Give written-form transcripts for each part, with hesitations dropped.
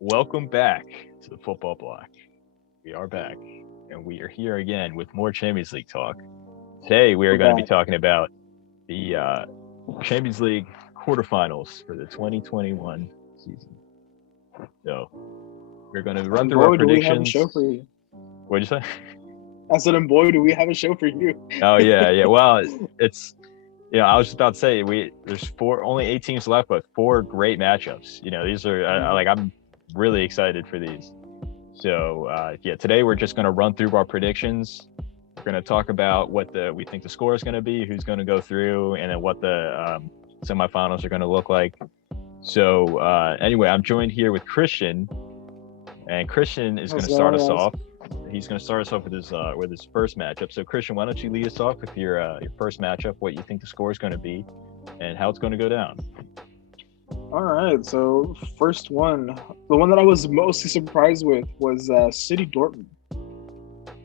Welcome back to the Football Block. We are back, and we are here again with more Champions League talk. Today, we are We're going to be back. talking about the Champions League quarterfinals for the 2021 season. So, we're going to run And through our boy, do we have a predictions. show for you. What'd you say? I said, and boy, do we have a show for you. Oh yeah. Well, it's I was just about to say there's only 8 teams left, but four great matchups. These are I'm really excited for these. So today we're just going to run through our predictions. We're going to talk about what we think the score is going to be, who's going to go through, and then what the semifinals are going to look like. So anyway, I'm joined here with Christian, and Christian is going to start us off. He's going to start us off with his first matchup. So Christian, why don't you lead us off with your first matchup, what you think the score is going to be, and how it's going to go down. All right, so first one, the one that I was mostly surprised with was City Dortmund.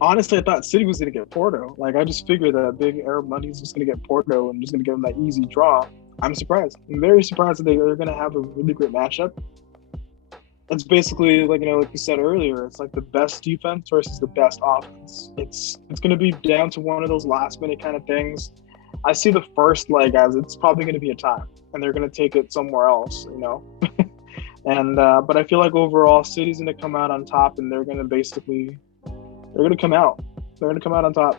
Honestly, I thought City was going to get Porto. I just figured that big Arab money is just going to get Porto and just going to give them that easy draw. I'm surprised. I'm very surprised that they're going to have a really great matchup. It's basically like you said earlier, it's like the best defense versus the best offense. It's going to be down to one of those last minute kind of things. I see the first leg as it's probably going to be a tie, and they're going to take it somewhere else, And but I feel like overall, City's going to come out on top, and they're going to come out. They're going to come out on top.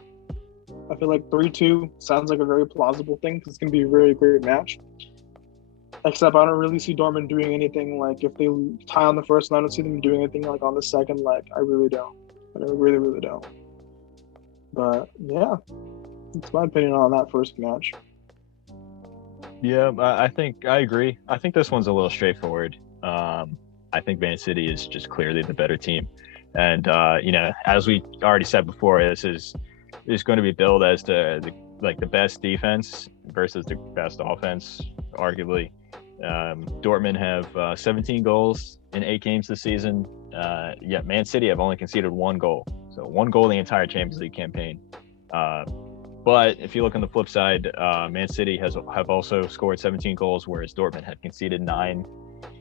I feel like 3-2 sounds like a very plausible thing because it's going to be a really great match. Except I don't really see Dortmund doing anything if they tie on the first, I don't see them doing anything on the second leg. I really don't. I really, really don't. But yeah, that's my opinion on that first match. Yeah, I think I agree. I think this one's a little straightforward. I think Man City is just clearly the better team, and as we already said before, this is going to be billed as the best defense versus the best offense, arguably. Dortmund have 17 goals in 8 games this season. Yet Man City have only conceded 1 goal, so 1 goal the entire Champions League campaign. But if you look on the flip side, Man City have also scored 17 goals, whereas Dortmund had conceded 9.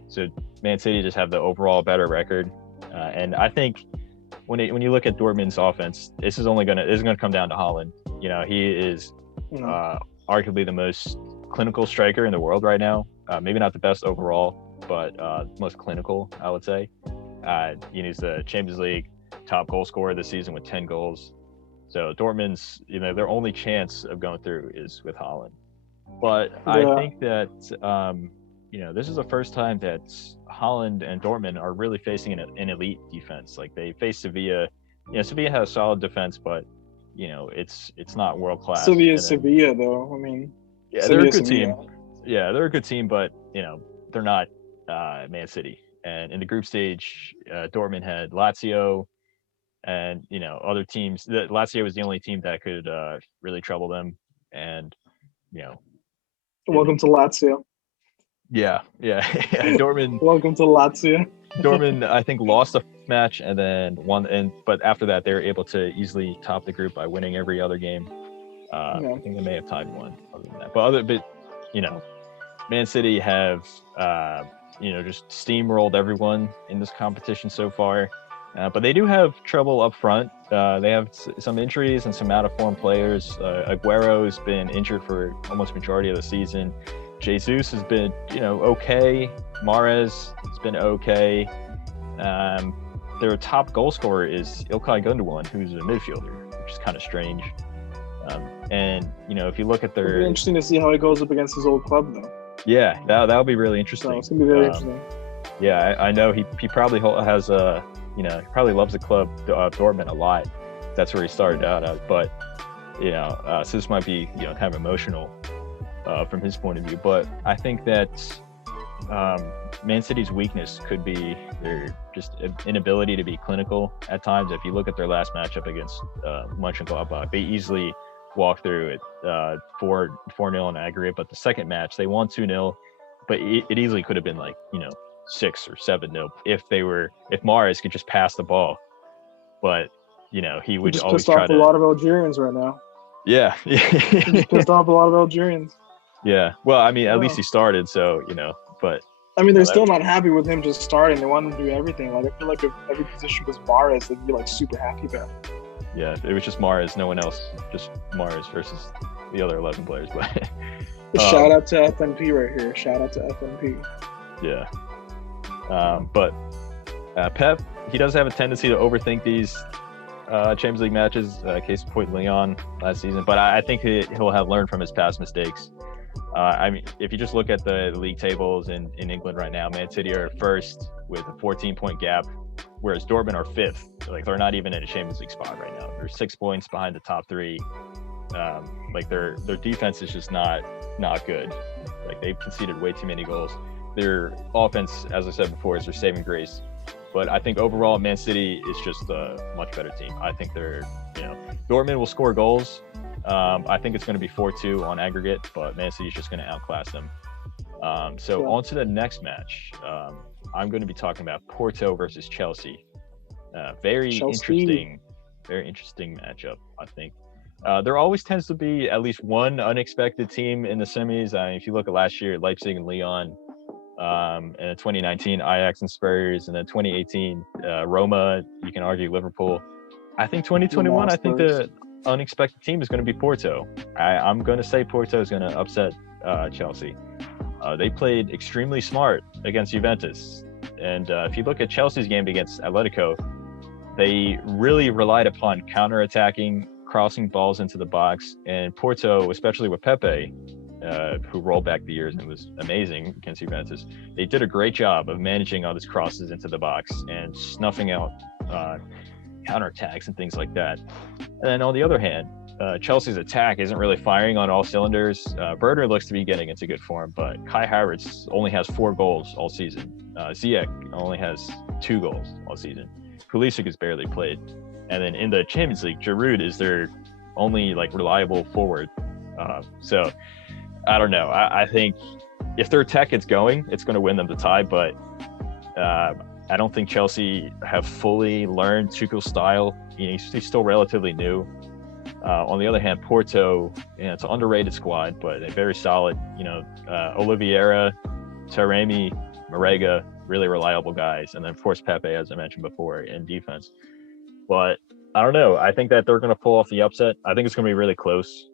So Man City just have the overall better record. And I think when you look at Dortmund's offense, this is going to come down to Haaland. He is arguably the most clinical striker in the world right now. Maybe not the best overall, but most clinical, I would say. He's the Champions League top goal scorer this season with 10 goals. So Dortmund's, their only chance of going through is with Haaland. But I think that, this is the first time that Haaland and Dortmund are really facing an elite defense. They face Sevilla. Sevilla has solid defense, but it's not world class. Sevilla though. Yeah, they're a good team. Yeah, they're a good team, but they're not Man City. And in the group stage, Dortmund had Lazio and other teams. Lazio was the only team that could really trouble them. And welcome to Lazio. Yeah. Dortmund. Welcome to Lazio. Dortmund, I think, lost a match and then won, but after that, they were able to easily top the group by winning every other game. I think they may have tied one other than that. Man City have just steamrolled everyone in this competition so far. But they do have trouble up front. They have some injuries and some out-of-form players. Aguero's been injured for almost majority of the season. Jesus has been, okay. Mahrez has been okay. Their top goal scorer is İlkay Gundogan, who's a midfielder, which is kind of strange. If you look at their... It'll be interesting to see how he goes up against his old club, though. Yeah, that'll be really interesting. So it's going to be very interesting. Yeah, I know he probably has he probably loves the club, Dortmund, a lot. That's where he started out at. But, so this might be, kind of emotional from his point of view. But I think that Man City's weakness could be their just inability to be clinical at times. If you look at their last matchup against Mönchengladbach, they easily walked through it 4-0 in aggregate. But the second match, they won 2-0. But it easily could have been 6 or 7-0 if Mahrez could just pass the ball. But he would just always pissed off a lot of Algerians right now. Yeah. He pissed off a lot of Algerians. Yeah. Well, at least he started, so but I mean, You they're know, still not happy with him just starting. They want him to do everything. Like I feel like if every position was Mahrez, they'd be like super happy about it. yeah, it was just Mars, no one else, just Mars versus the other 11 players. But Shout out to FNP right here. Shout out to FNP. yeah, but Pep, he does have a tendency to overthink these Champions League matches. Case in point, Leon last season. But I think he'll have learned from his past mistakes. I mean, if you just look at the league tables in England right now, Man City are first with a 14-point gap, whereas Dortmund are fifth. Like they're not even in a Champions League spot right now. They're 6 points behind the top three. Like their defense is just not good. Like they've conceded way too many goals. Their offense, as I said before, is their saving grace. But I think overall, Man City is just a much better team. I think Dortmund will score goals. I think it's going to be 4-2 on aggregate, but Man City is just going to outclass them. So on to the next match. I'm going to be talking about Porto versus Chelsea. Very interesting matchup, I think. There always tends to be at least one unexpected team in the semis. If you look at last year, Leipzig and Lyon, and then 2019, Ajax and Spurs, and then 2018, Roma, you can argue Liverpool. I think 2021, I think the unexpected team is going to be Porto. I'm going to say Porto is going to upset Chelsea. They played extremely smart against Juventus. And if you look at Chelsea's game against Atletico, they really relied upon counter-attacking, crossing balls into the box. And Porto, especially with Pepe, who rolled back the years and was amazing against Juventus, they did a great job of managing all these crosses into the box and snuffing out counterattacks and things like that. And then on the other hand, Chelsea's attack isn't really firing on all cylinders. Berner looks to be getting into good form, but Kai Havertz only has 4 goals all season. Ziyech only has 2 goals all season. Pulisic has barely played. And then in the Champions League, Giroud is their only reliable forward. So I don't know. I think if their attack gets going, it's going to win them the tie, but I don't think Chelsea have fully learned Tuchel's style. He's still relatively new. On the other hand, Porto, it's an underrated squad, but they're very solid. Oliveira, Taremi, Marega, really reliable guys. And then, of course, Pepe, as I mentioned before, in defense. But I don't know. I think that they're going to pull off the upset. I think it's going to be really close.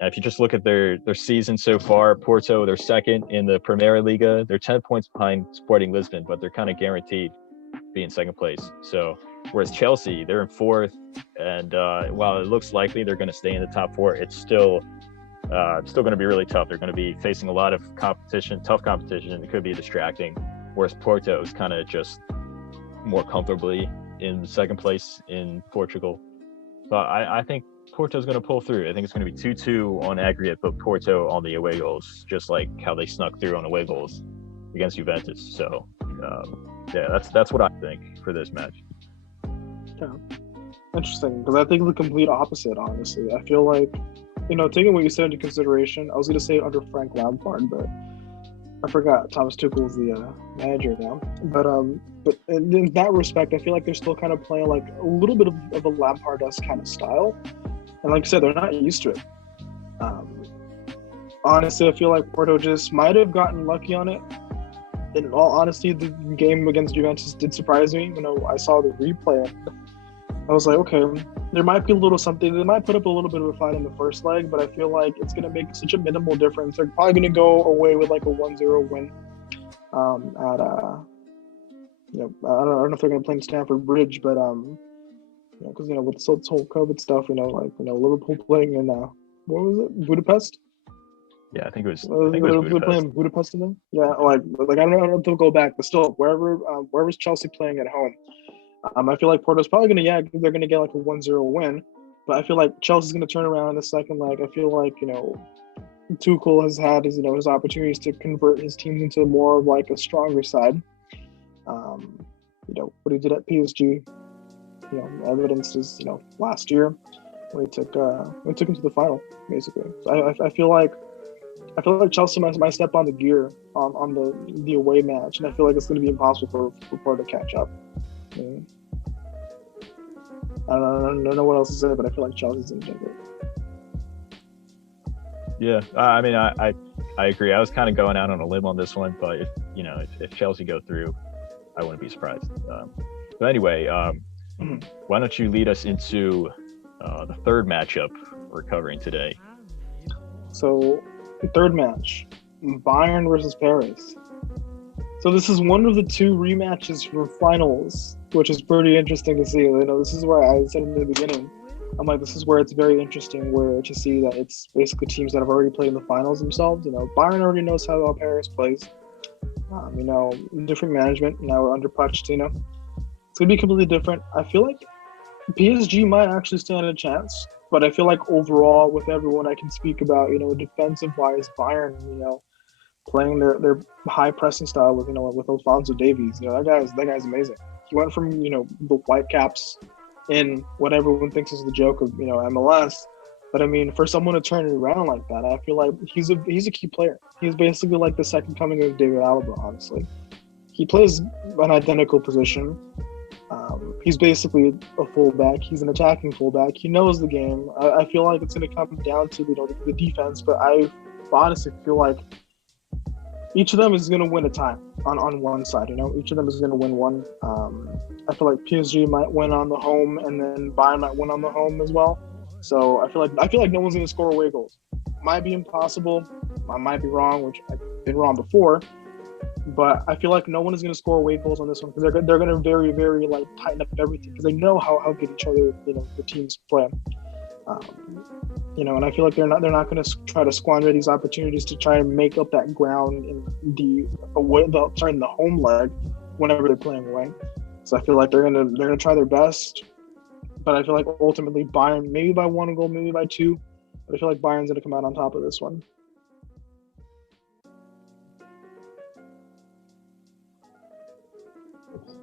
If you just look at their season so far, Porto, they're second in the Primeira Liga. They're 10 points behind Sporting Lisbon, but they're kind of guaranteed to be in second place. So, whereas Chelsea, they're in fourth, and while it looks likely they're going to stay in the top 4, it's still going to be really tough. They're going to be facing a lot of competition, tough competition. It could be distracting. Whereas Porto is kind of just more comfortably in second place in Portugal. But I think Porto's going to pull through. I think it's going to be 2-2 on aggregate, but Porto on the away goals, just like how they snuck through on away goals against Juventus. So, that's what I think for this match. Yeah, interesting, because I think the complete opposite, honestly. I feel like, taking what you said into consideration, I was going to say under Frank Lampard, but I forgot Thomas Tuchel's the manager now. But in that respect, I feel like they're still kind of playing like a little bit of a Lampard-esque kind of style. And like I said, they're not used to it. Honestly, I feel like Porto just might have gotten lucky on it. In all honesty, the game against Juventus did surprise me. I saw the replay. I was like, okay, there might be a little something. They might put up a little bit of a fight in the first leg, but I feel like it's going to make such a minimal difference. They're probably going to go away with like a 1-0 win I don't know if they're going to play in Stamford Bridge, but because with this whole COVID stuff, Liverpool playing in what was it, Budapest? Yeah, I think it was. They're playing Budapest again. Yeah, like I don't know if they'll go back, but still, wherever's Chelsea playing at home, I feel like Porto's probably they're gonna get like a 1-0 win, but I feel like Chelsea's gonna turn around in the second leg. I feel like Tuchel has had his his opportunities to convert his teams into more of like a stronger side. What he did at PSG, evidence is last year when he took him to the final, basically. So I feel like Chelsea might step on the gear on the away match, and I feel like it's going to be impossible for Porto to catch up. I don't know what else to say, but I feel like Chelsea's in danger. Yeah, I mean, I I agree. I was kind of going out on a limb on this one, but if Chelsea go through, I wouldn't be surprised. But anyway, why don't you lead us into the third matchup we're covering today? So, the third match, Bayern versus Paris. So this is one of the two rematches for finals, which is pretty interesting to see. This is where I said in the beginning, I'm like, this is where it's very interesting where to see that it's basically teams that have already played in the finals themselves. Bayern already knows how well Paris plays. Different management. Now we're under Pochettino. It's going to be completely different. I feel like PSG might actually stand a chance, but I feel like overall with everyone I can speak about, defensive-wise, Bayern, playing their high pressing style with Alphonso Davies. That guy's amazing. He went from the Whitecaps in what everyone thinks is the joke of MLS, but I mean for someone to turn it around like that, I feel like he's a key player. He's basically like the second coming of David Alaba. Honestly, he plays an identical position. He's basically a fullback. He's an attacking fullback. He knows the game. I feel like it's going to come down to the defense, but I honestly feel like each of them is going to win a time on one side. Each of them is going to win one. I feel like PSG might win on the home, and then Bayern might win on the home as well. So I feel like no one's going to score away goals. Might be impossible. I might be wrong, which I've been wrong before. But I feel like no one is going to score away goals on this one because they're going to very, very tighten up everything because they know how good each other the teams play. And I feel like they're not going to try to squander these opportunities to try and make up that ground in the home leg whenever they're playing away. So I feel like they're gonna try their best, but I feel like ultimately Bayern, maybe by one goal, maybe by two, but I feel like Bayern's gonna come out on top of this one.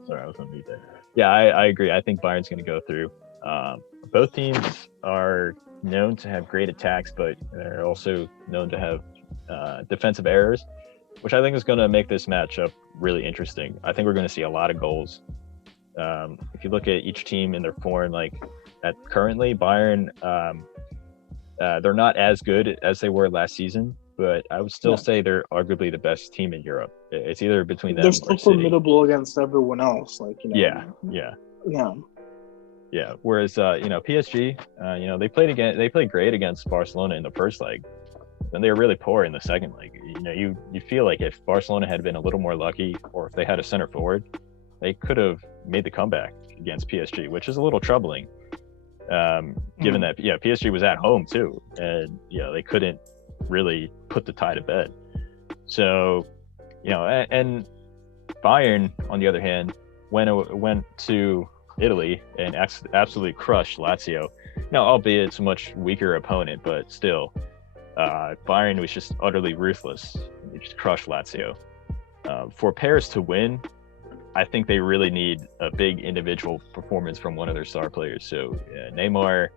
Sorry, I was on mute there. Yeah, I agree. I think Bayern's going to go through. Both teams are known to have great attacks, but they're also known to have defensive errors, which I think is going to make this matchup really interesting. I think we're going to see a lot of goals. If you look at each team in their form, currently Bayern, they're not as good as they were last season, but I would still say they're arguably the best team in Europe. It's either between them. They're still formidable against everyone else. Yeah. Whereas PSG, they played great against Barcelona in the first leg, then they were really poor in the second leg. You feel like if Barcelona had been a little more lucky, or if they had a center forward, they could have made the comeback against PSG, which is a little troubling, given that PSG was at home too, and they couldn't really put the tie to bed. So, and Bayern, on the other hand, went to Italy and absolutely crushed Lazio. Albeit it's a much weaker opponent, but still, Bayern was just utterly ruthless. They just crushed Lazio. For Paris to win, I think they really need a big individual performance from one of their star players. So Neymar,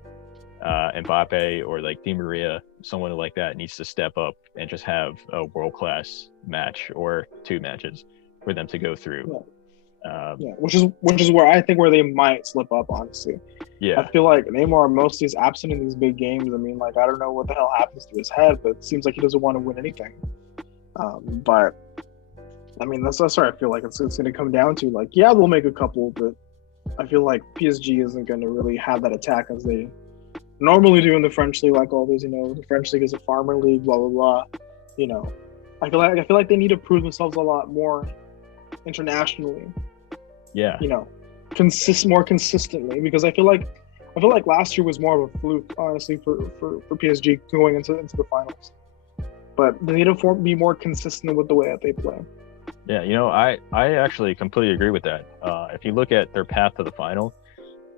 Mbappe, or Di Maria, someone like that needs to step up and just have a world-class match or two matches for them to go through. Which is where they might slip up, honestly. I feel like Neymar mostly is absent in these big games. I mean, I don't know what the hell happens to his head, but it seems like he doesn't want to win anything. But I mean, that's where I feel like it's going to come down to. They'll make a couple, but I feel like PSG isn't going to really have that attack as they normally do in the French league. The French league is a farmer league, blah blah blah. I feel like they need to prove themselves a lot more internationally. More consistently, because I feel like last year was more of a fluke, honestly, for PSG going into the finals. But they need to be more consistent with the way that they play. I actually completely agree with that. If you look at their path to the final,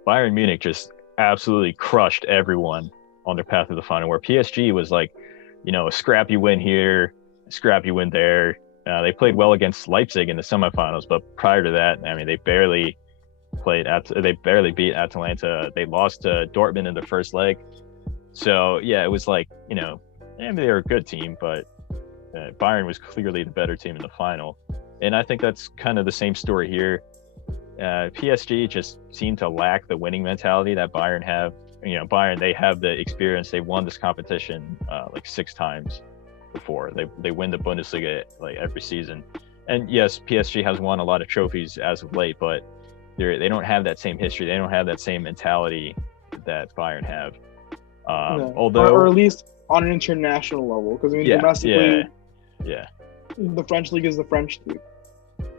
Bayern Munich just absolutely crushed everyone on their path to the final, where PSG was a scrappy win here, a scrappy win there. They played well against Leipzig in the semifinals, but prior to that, I mean, they barely beat Atalanta. They lost to Dortmund in the first leg. So it was they were a good team, but Bayern was clearly the better team in the final. And I think that's kind of the same story here. PSG just seemed to lack the winning mentality that Bayern have. Bayern, they have the experience. They won this competition 6 times. before. They win the Bundesliga like every season, and yes, PSG has won a lot of trophies as of late, but they don't have that same history. They don't have that same mentality that Bayern have. Although, or at least on an international level, because I mean, domestically, the French league is the French league.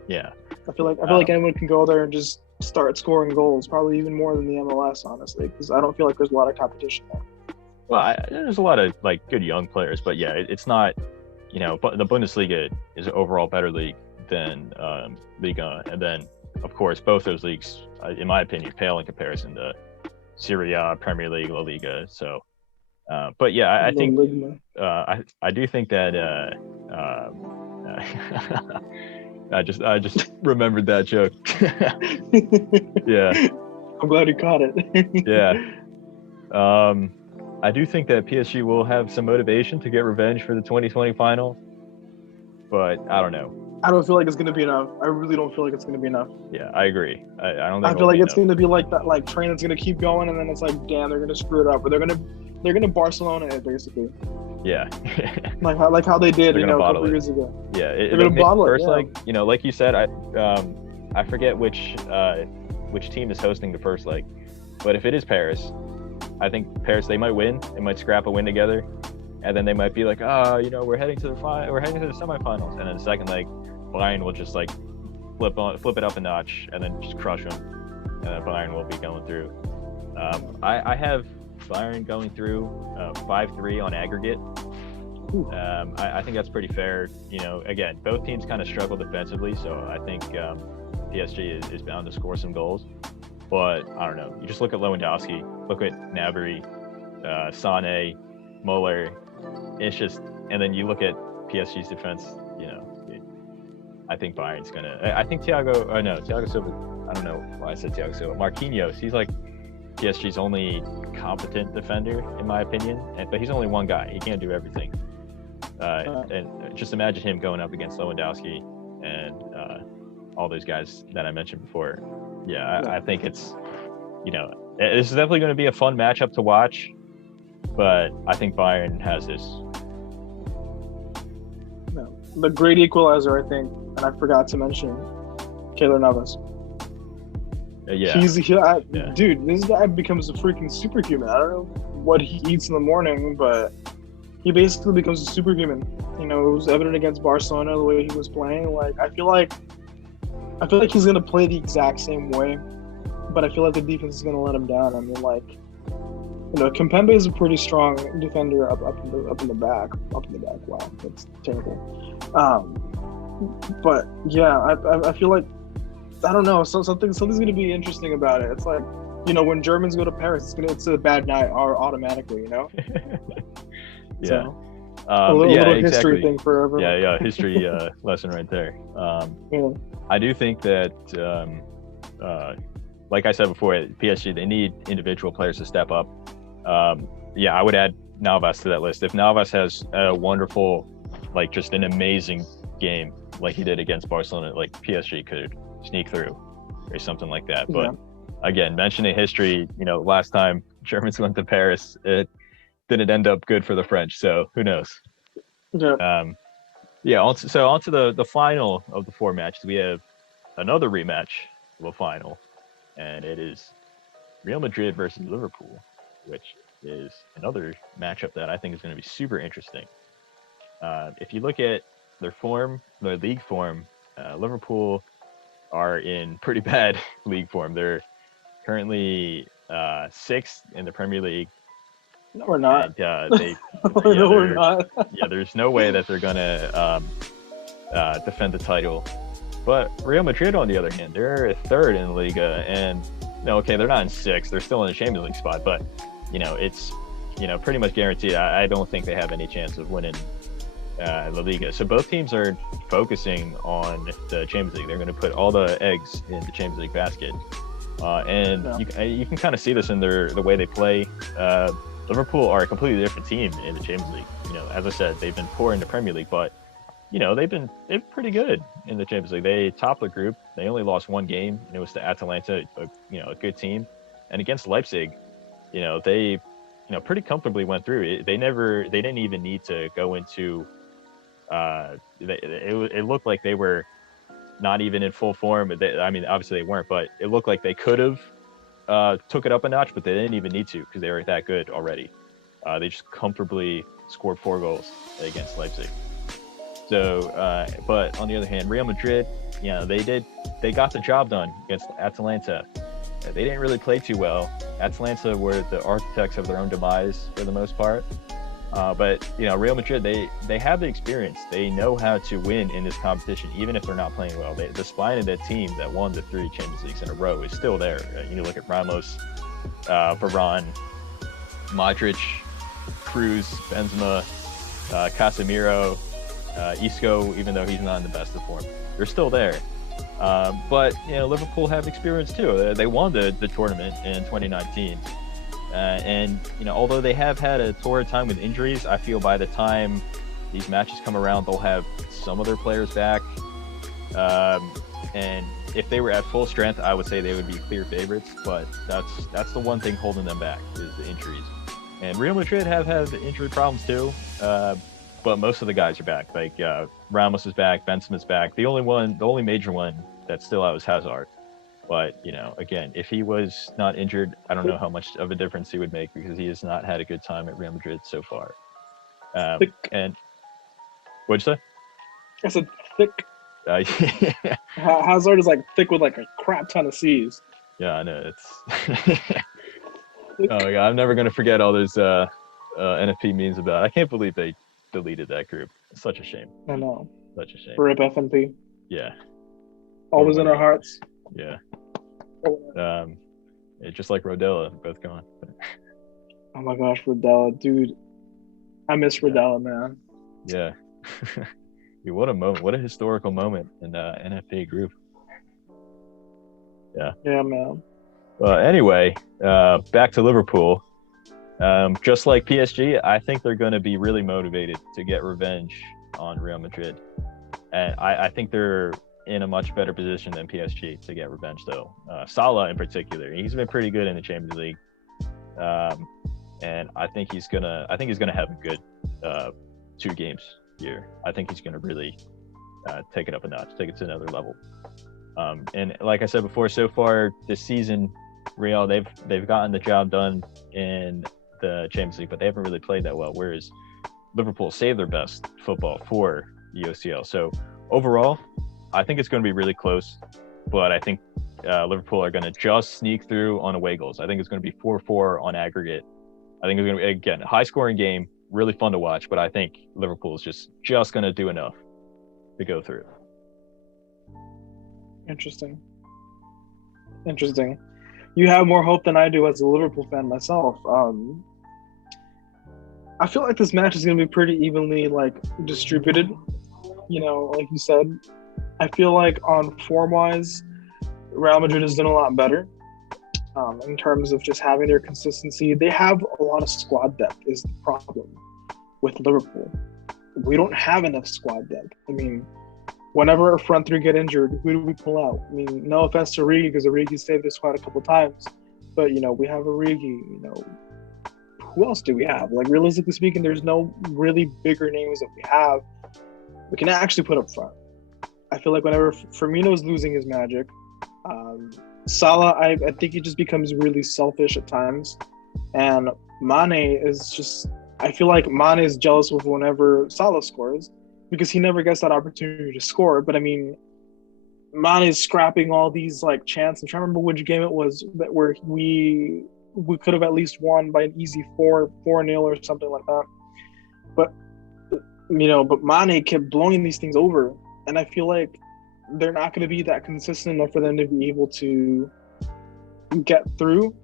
Yeah, I feel like anyone can go there and just start scoring goals, probably even more than the MLS, honestly, because I don't feel like there's a lot of competition there. Well, there's a lot of like good young players, but yeah, it's not, but the Bundesliga is an overall better league than Liga, and then of course both those leagues, in my opinion, pale in comparison to Serie A, Premier League, La Liga. So, but yeah, I think I do think that I just remembered that joke. Yeah, I'm glad you caught it. Yeah. I do think that PSG will have some motivation to get revenge for the 2020 final, but I don't know. I don't feel like it's going to be enough. I really don't feel like it's going to be enough. Yeah, I agree. I don't think I feel like it's going to be like that, like train that's going to keep going, and then it's like, damn, they're going to screw it up, or they're going to Barcelona it basically. Yeah. like how they did, a couple years ago. Yeah, they're going to bottle it. Like, like you said, I forget which team is hosting the first leg, but if it is Paris, I think Paris, they might win. They might scrap a win together, and then they might be like, we're heading to the semifinals, and then the second leg, Bayern will just like flip it up a notch, and then just crush them, and then Bayern will be going through. I have Bayern going through 5-3 on aggregate. I think that's pretty fair. Again, both teams kind of struggle defensively, so I think PSG is bound to score some goals. But I don't know. You just look at Lewandowski, look at Gnabry, Sané, Muller. It's just, and then you look at PSG's defense. I think Bayern's gonna. I think Thiago Silva. I don't know why I said Thiago Silva. Marquinhos. He's like PSG's only competent defender, in my opinion. But he's only one guy. He can't do everything. And just imagine him going up against Lewandowski and all those guys that I mentioned before. Yeah, I think it's, this is definitely going to be a fun matchup to watch, but I think Bayern has this. The great equalizer, I think, and I forgot to mention, Keylor Navas. Dude, this guy becomes a freaking superhuman. I don't know what he eats in the morning, but he basically becomes a superhuman. It was evident against Barcelona, the way he was playing. Like, I feel like he's going to play the exact same way, but I feel like the defense is going to let him down. I mean, like, Kimpembe is a pretty strong defender up in the back. Wow, that's terrible. But yeah, I feel like, I don't know, something's going to be interesting about it. It's like, when Germans go to Paris, it's a bad night automatically, Yeah. So, a little history thing for everyone. Yeah, history lesson right there. I do think that, like I said before, at PSG, they need individual players to step up. I would add Navas to that list. If Navas has a wonderful, like just an amazing game like he did against Barcelona, like PSG could sneak through or something like that. But again, mentioning history, last time Germans went to Paris, it didn't end up good for the French. So who knows? Yeah. On to the final of the four matches. We have another rematch of a final, and it is Real Madrid versus Liverpool, which is another matchup that I think is going to be super interesting. If you look at their league form, Liverpool are in pretty bad league form. They're currently sixth in the Premier League. No, we're not. And, we're not. There's no way that they're gonna defend the title. But Real Madrid, on the other hand, they're third in the Liga, and they're not in sixth. They're still in the Champions League spot, but it's pretty much guaranteed. I don't think they have any chance of winning La Liga. So both teams are focusing on the Champions League. They're going to put all the eggs in the Champions League basket, you can kind of see this in the way they play. Liverpool are a completely different team in the Champions League. As I said, they've been poor in the Premier League, but they've been pretty good in the Champions League. They topped the group. They only lost one game, and it was to Atalanta, a good team. And against Leipzig, they pretty comfortably went through. They didn't even need to go into It looked like they were not even in full form. I mean, obviously they weren't, but it looked like they could have took it up a notch, but they didn't even need to because they were that good already. They just comfortably scored 4 goals against Leipzig. So, but on the other hand, Real Madrid, they got the job done against Atalanta. They didn't really play too well. Atalanta were the architects of their own demise for the most part. But Real Madrid, they have the experience. They know how to win in this competition, even if they're not playing well. The spine of that team that won the 3 Champions Leagues in a row is still there. You look at Ramos, Varane, Modric, Cruz, Benzema, Casemiro, Isco, even though he's not in the best of form, they're still there. But Liverpool have experience too. They won the tournament in 2019. And although they have had a torrid time with injuries, I feel by the time these matches come around, they'll have some of their players back. And if they were at full strength, I would say they would be clear favorites. But that's the one thing holding them back is the injuries. And Real Madrid have had injury problems too. But most of the guys are back. Like Ramos is back, Benzema's back. The only major one that's still out is Hazard. But again, if he was not injured, I don't know how much of a difference he would make because he has not had a good time at Real Madrid so far. And what'd you say? I said thick. Yeah. Hazard is like thick with like a crap ton of C's. Yeah, I know. It's. Oh my God, I'm never gonna forget all those NFP memes about. I can't believe they deleted that group. It's such a shame. I know. Such a shame. RIP FNP. Yeah. Always in our hearts. Yeah. Just like Rodella, both gone. Oh my gosh, Rodella, dude. I miss Rodella, man. Yeah. Dude, what a moment. What a historical moment in the NFP group. Yeah. Yeah, man. Anyway, back to Liverpool. Just like PSG, I think they're going to be really motivated to get revenge on Real Madrid. And I think they're in a much better position than PSG to get revenge, though. Salah in particular, he's been pretty good in the Champions League, and I think he's gonna have a good 2 games here. I think he's gonna really take it up a notch, take it to another level. And like I said before, so far this season, Real they've gotten the job done in the Champions League, but they haven't really played that well. Whereas Liverpool saved their best football for the UCL. So overall, I think it's going to be really close, but I think Liverpool are going to just sneak through on away goals. I think it's going to be 4-4 on aggregate. I think it's going to be, again, a high-scoring game, really fun to watch, but I think Liverpool is just going to do enough to go through. Interesting. You have more hope than I do as a Liverpool fan myself. I feel like this match is going to be pretty evenly distributed. Like you said, I feel like on form-wise, Real Madrid has done a lot better in terms of just having their consistency. They have a lot of squad depth is the problem with Liverpool. We don't have enough squad depth. I mean, whenever our front 3 get injured, who do we pull out? I mean, no offense to Origi, because Origi saved the squad a couple times. But, we have Origi, who else do we have? Realistically speaking, there's no really bigger names that we have we can actually put up front. I feel like whenever Firmino is losing his magic, Salah, I think he just becomes really selfish at times. And Mane is just, I feel like Mane is jealous of whenever Salah scores because he never gets that opportunity to score. But I mean, Mane is scrapping all these chances. I'm trying to remember which game it was where we could have at least won by an easy 4-0 or something like that. But Mane kept blowing these things over, and I feel like they're not going to be that consistent enough for them to be able to get through.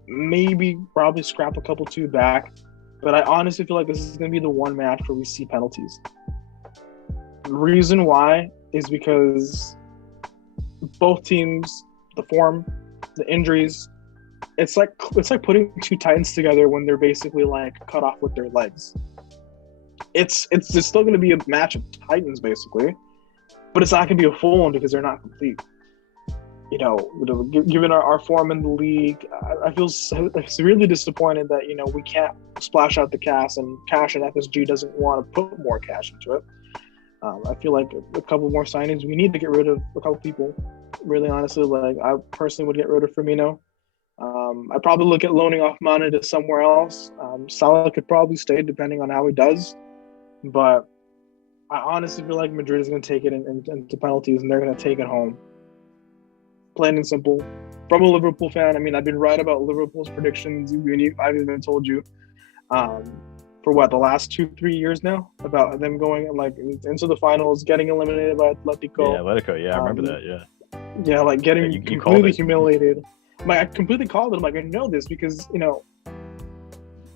Probably scrap a couple 2 back, but I honestly feel like this is going to be the one match where we see penalties. The reason why is because both teams, the form, the injuries, it's like putting 2 Titans together when they're basically cut off with their legs. It's still going to be a match of Titans basically, but it's not going to be a full one because they're not complete. Given our form in the league, I feel severely disappointed that we can't splash out the cash, and FSG doesn't want to put more cash into it. I feel like a couple more signings. We need to get rid of a couple people. Really, honestly, like I personally would get rid of Firmino. I'd probably look at loaning off Mane to somewhere else. Salah could probably stay depending on how he does, but I honestly feel like Madrid is going to take it into penalties, and they're going to take it home. Plain and simple. From a Liverpool fan, I mean, I've been right about Liverpool's predictions. I've even told you for the last 2-3 years now about them going like into the finals, getting eliminated by Atletico. Yeah, Atletico. Yeah, I remember that. Yeah. Yeah, like getting you completely humiliated. Like I completely called it. I'm like, I know this because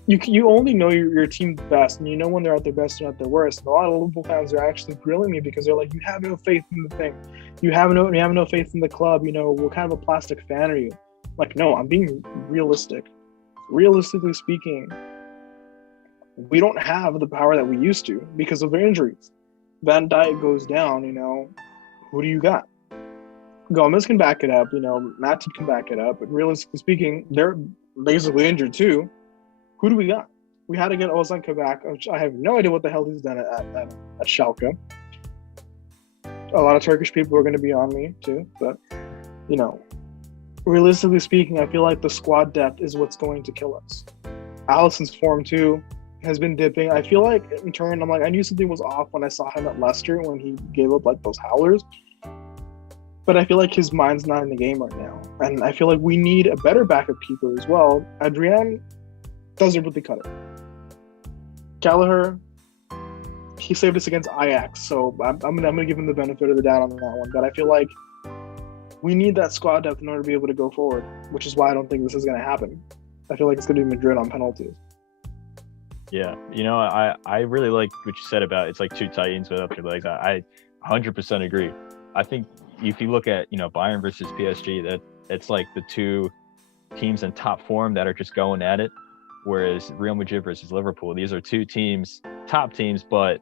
you only know your team's best, and you know when they're at their best and at their worst. And a lot of Liverpool fans are actually grilling me because they're like, "You have no faith in the thing. You have no faith in the club. What kind of a plastic fan are you?" Like, no, I'm being realistic. Realistically speaking, we don't have the power that we used to because of their injuries. Van Dijk goes down. Who do you got? Gomez can back it up. Matip can back it up. But realistically speaking, they're basically injured too. Who do we got? We had to get Ozan Kabak, which I have no idea what the hell he's done at Schalke. A lot of Turkish people are going to be on me too, but realistically speaking, I feel like the squad depth is what's going to kill us. Alisson's form too has been dipping. I feel like in turn, I'm like, I knew something was off when I saw him at Leicester when he gave up like those howlers. But I feel like his mind's not in the game right now. And I feel like we need a better backup keeper as well. Adrian doesn't really cut it. Gallagher, he saved us against Ajax, so I'm gonna give him the benefit of the doubt on that one. But I feel like we need that squad depth in order to be able to go forward, which is why I don't think this is gonna happen. I feel like it's gonna be Madrid on penalties. Yeah, I really like what you said about it's like two Titans without their legs. I 100% agree. I think if you look at Bayern versus PSG, that it's like the two teams in top form that are just going at it. Whereas Real Madrid versus Liverpool, these are two teams, top teams, but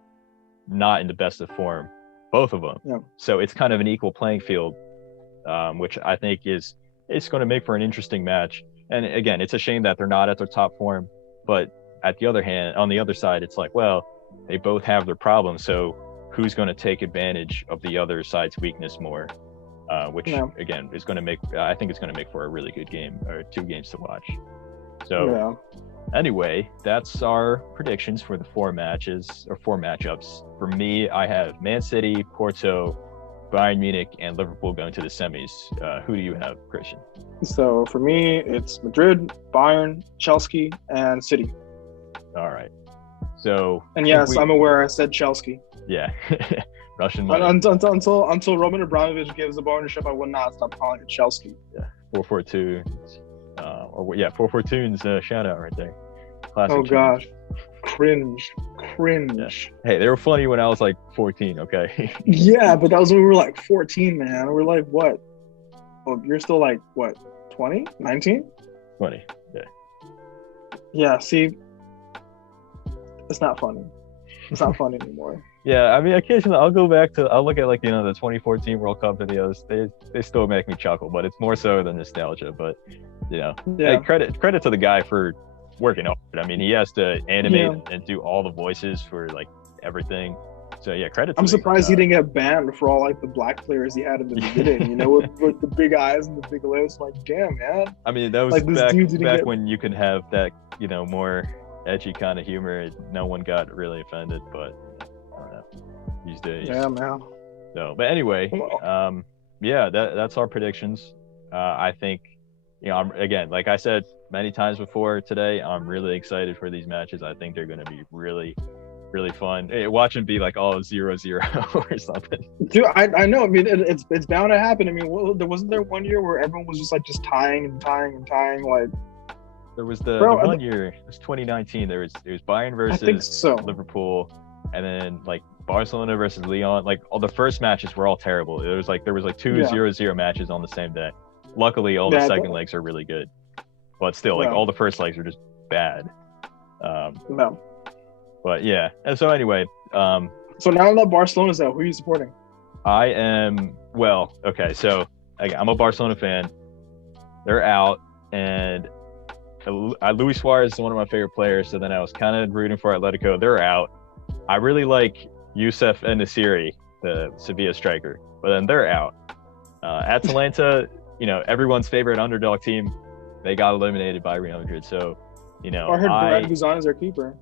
not in the best of form, both of them. Yeah. So it's kind of an equal playing field, which I think it's going to make for an interesting match. And again, it's a shame that they're not at their top form. But on the other side, it's like, well, they both have their problems. So who's going to take advantage of the other side's weakness more? Which again is going to make, I think it's going to make for a really good game or two games to watch. So anyway, that's our predictions for the four matchups. For me, I have Man City, Porto, Bayern Munich, and Liverpool going to the semis. Who do you have, Christian? So for me, it's Madrid, Bayern, Chelsea, and City. All right. So and yes, I'm aware I said Chelsea. Yeah. Russian money. Until Roman Abramovich gives the ownership, I will not stop calling it Chelsea. Yeah. 442. 442's shout out right there. Classic. Oh gosh, cringe. Yeah. Hey, they were funny when I was like 14. Okay. Yeah, but that was when we were like 14, man. We're like what? Well, you're still like what? 20? 19? 20. Yeah. Yeah. See, it's not funny. It's not funny anymore. Yeah, I mean, occasionally I'll look at like the 2014 World Cup videos. They still make me chuckle, but it's more so than nostalgia. But hey, credit to the guy for working hard. I mean, he has to animate and do all the voices for like everything. So yeah, credit. I'm surprised he didn't get banned for all like the black players he had in the beginning. with the big eyes and the big lips. Like, damn, man. I mean, that was like, back when you could have that more edgy kind of humor. No one got really offended, but I don't know these days. Yeah, man. So, but anyway, that's our predictions. I think, again, like I said many times before today, I'm really excited for these matches. I think they're going to be really, really fun. Hey, watch them be like all 0-0 or something. Dude, I know. I mean, it's bound to happen. I mean, wasn't there one year where everyone was just like tying and tying like. There was the one year, it was 2019. It was Bayern versus Liverpool, and then like Barcelona versus Lyon. Like all the first matches were all terrible. There was like two 0-0 matches on the same day. Luckily, all the second legs are really good, but still, like all the first legs are just bad. No. But yeah, and so anyway. So now that Barcelona's out, who are you supporting? I am so I'm a Barcelona fan. They're out, and Luis Suarez is one of my favorite players, so then I was kind of rooting for Atletico. They're out. I really like Youssef En-Nesyri, the Sevilla striker, but then they're out. Atalanta, everyone's favorite underdog team, they got eliminated by Real Madrid. So, I heard Brad Guzan is their keeper.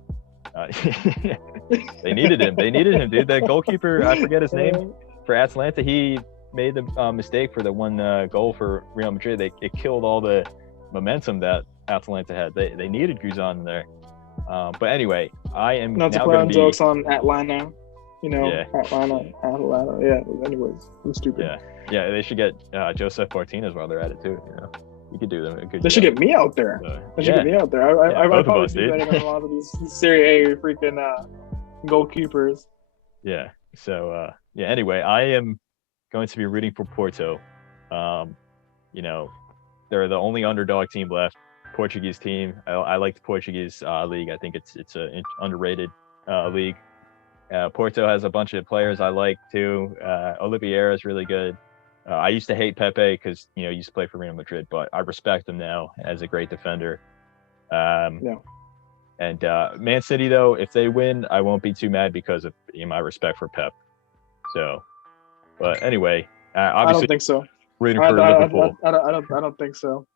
They needed him. Dude. That goalkeeper, I forget his name, for Atalanta, he made the mistake for the one goal for Real Madrid. It killed all the momentum that Atalanta had. They needed Guzan there. But anyway, I am not to now play going on to jokes on Atlanta. Yeah. Atlanta. Yeah. Anyways, I'm stupid. Yeah. They should get Joseph Martinez while they're at it too. You could do them a good They should get me out there. They should get me out there. I probably do better than a lot of these Serie A freaking goalkeepers. Yeah. So anyway, I am going to be rooting for Porto. They're the only underdog team left. Portuguese team. I like the Portuguese league. I think it's an underrated league. Porto has a bunch of players I like too. Oliveira is really good. I used to hate Pepe because he used to play for Real Madrid, but I respect him now as a great defender. And Man City, though, if they win, I won't be too mad because of my respect for Pep. So, but anyway, obviously, I don't think so. Rooting for Liverpool. I don't think so.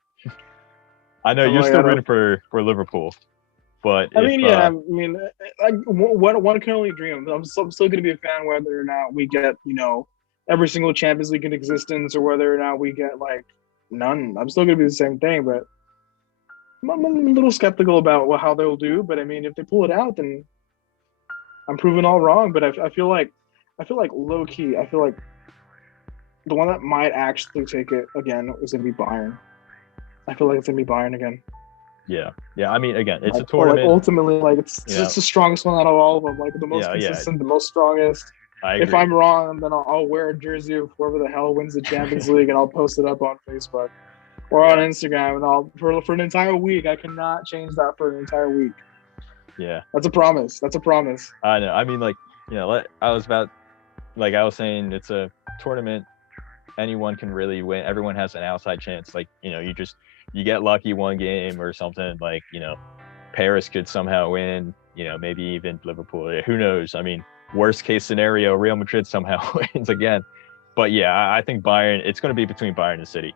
I know you're still rooting for Liverpool, but one can only dream. I'm still going to be a fan whether or not we get every single Champions League in existence or whether or not we get none. I'm still going to be the same thing, but I'm a little skeptical about how they'll do. But if they pull it out, then I'm proven all wrong. But I feel like low key, I feel like the one that might actually take it again is going to be Bayern. I feel like it's going to be Bayern again. Yeah. Again, it's a tournament. Ultimately, it's just the strongest one out of all of them. The most consistent, the most strongest. If I'm wrong, then I'll wear a jersey of whoever the hell wins the Champions League, and I'll post it up on Facebook or on Instagram. And I'll for an entire week. I cannot change that for an entire week. Yeah, that's a promise. I know. I was saying, it's a tournament. Anyone can really win. Everyone has an outside chance. You get lucky one game or something. Paris could somehow win. Maybe even Liverpool. Who knows? Worst case scenario, Real Madrid somehow wins again. But I think Bayern, it's going to be between Bayern and City.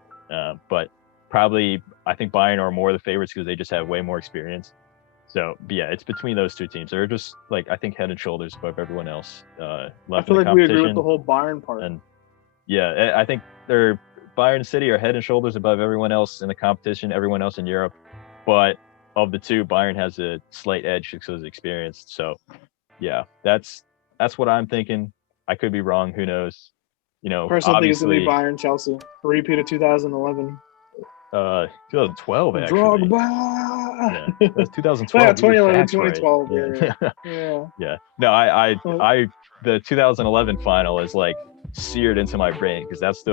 But probably I think Bayern are more the favorites because they just have way more experience. So it's between those two teams. They're just I think head and shoulders above everyone else left I feel in the like we agree with competition. the whole Bayern part. And I think Bayern and City are head and shoulders above everyone else in the competition, everyone else in Europe. But of the two, Bayern has a slight edge because of experience. So that's what I'm thinking. I could be wrong. Who knows? Personally, I think it's going to be Bayern Chelsea. A repeat of 2011. 2012 actually. Drogba. Yeah, that's 2012. 2011, 2012. Right. Yeah. No, I the 2011 final is seared into my brain because that's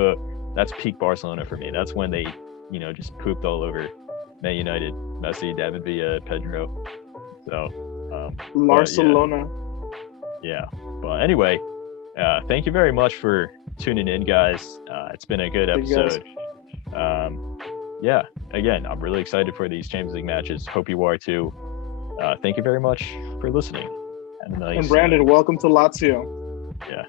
peak Barcelona for me. That's when they just pooped all over Man United, Messi, David Villa, Pedro. So Barcelona. But anyway, thank you very much for tuning in, guys. It's been a good episode. Again, I'm really excited for these Champions League matches. Hope you are too. Thank you very much for listening. And Brandon, welcome to Lazio. Yeah.